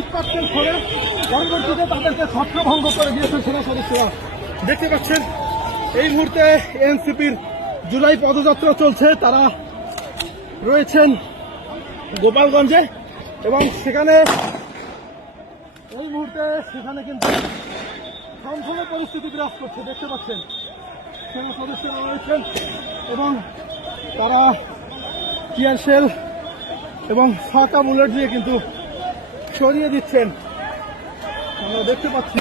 ইস্পাতের ফলে পরবর্তীতে তাদেরকে ছত্রভঙ্গ করে দিয়েছে সেনা সদস্যরা। দেখতে পাচ্ছেন এই মুহূর্তে এনসিপির জুলাই পদযাত্রা চলছে, তারা রয়েছেন গোপালগঞ্জে এবং সেখানে এই মুহূর্তে সেখানে কিন্তু থমথমে পরিস্থিতি বিরাজ করছে। দেখতে পাচ্ছেন সেনা সদস্যরা রয়েছেন এবং তারা টিয়ার শেল এবং ফাঁকা বুলেট দিয়ে কিন্তু সরিয়ে দিচ্ছেন, আমরা দেখতে পাচ্ছি।